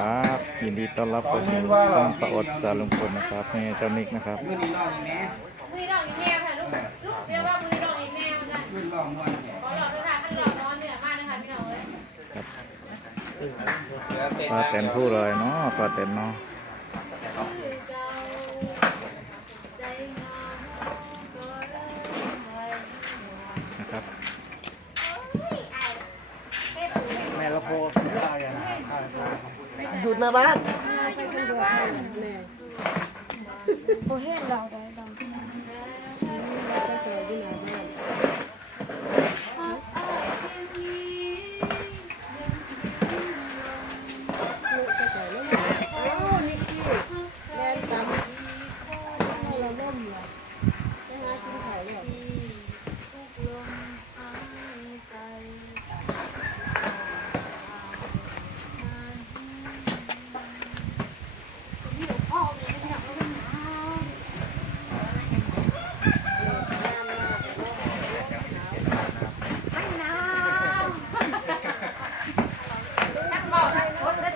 ครับยินดีต้อนรับเข้าสู่ช่องประอดสารลุงพลนะครับนี่เจ้านิกนะครับมือนี้น้องแม่มือดอกอีแม่ค่ะลูกลูกเรียกว่ามือดอกอีแม่เหมือนกันมือน้องม่วนแท้ขอดอกด้วยค่ะท่านดอกนอนเหนือมากนะคะพี่น้องเอ้ยเสือเต้นปลาเต็นผู้เลยเนาะปลาเต็นเนาะเจ้าใจงามก็เริ่มไว้นะครับ แม่ละโพได้ยังนะ หยุดหน้าบ้าน โอ้เห็นเราได้ดอก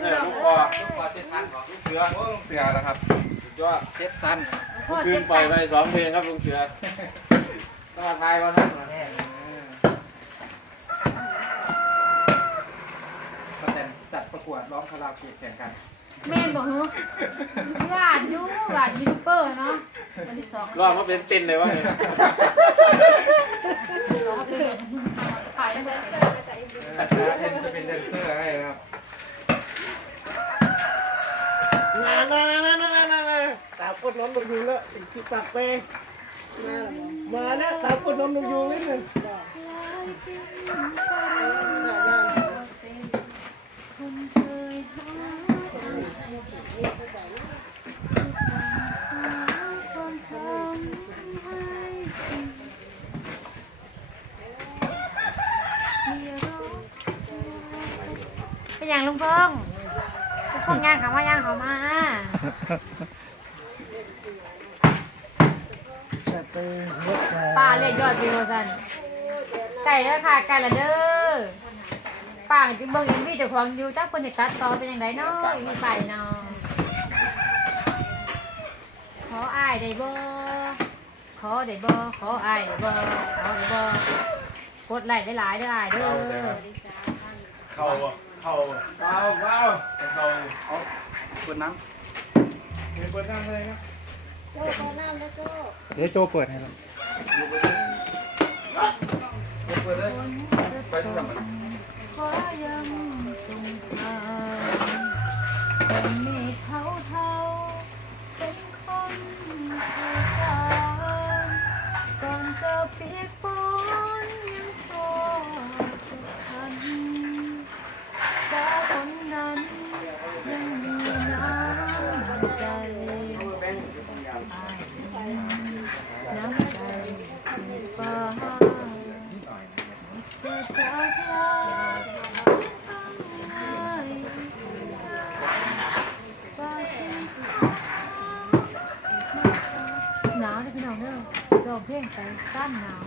เนี่ยลูกคอลูกคอเจ็ดชั้นของลูกเสือโอ้ลูกเสือนะครับสุดยอดเจ็ดชั้นคืนปล่อยไปสองเพลงครับลุงเสือต้องมาทายก่อนนะเขาแต่จัดประกวดร้องคาราโอเกะแข่งกันแม่นบอกเหรอหลานอยูหลานยูทูบเบอร์เนาะวันที่สองรอบมาเป็นตินเลยวะเนี่ยขายได้ไหมจะเป็นแดนเซอร์ให้ครับ นานานานานานานาสาวกดน้องนกยูงแล้วอีกที่ปากเปมาแล้วสาวกดน้องนกยูงนิดหนึ่งเป็นอย่างลุงพิ่งทุกคนย่างเขามาย่างเขามา จะไปรถมาป้าเรียกยอดวิวกันไก่แล้วค่ะไก่ละเด้อป้าจึงเบิ่งเอ็มวีเจ้าของอยู่จักคนจะตัดต่อเป็นอย่างไรเนาะอีมีไปเนาะขออายได้บ่ขอได้บ่ขออายได้บ่เอาได้บ่กดไลค์ได้หลายเด้ออายเด้อเข้าเข้าเบาเบาเข้าเอาเปิดน้ำเปิดน้ำเลยครับ เดี๋ยวโจเปิดให้ครับเปิดเลยไปที่ไหนขอยังตรงกลาง หนาวเลยพี่น้องเด้อร้องเพลงไปสั้นหนาว